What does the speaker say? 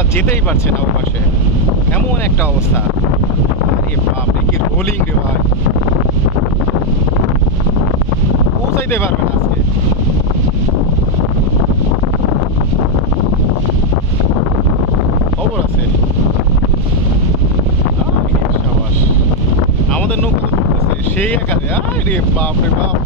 নৌকা যেতেই পারছে না ওর পাশে, এমন একটা অবস্থা। আরে বাপ রে, কি রোলিং রে ভাই, পৌঁছাইতে পারবে না আজকে। খবর আছে। সাবাস, আমাদের নৌকা তো ঢুকতেছে সেই একারে। আরে বাপ রে বাপ,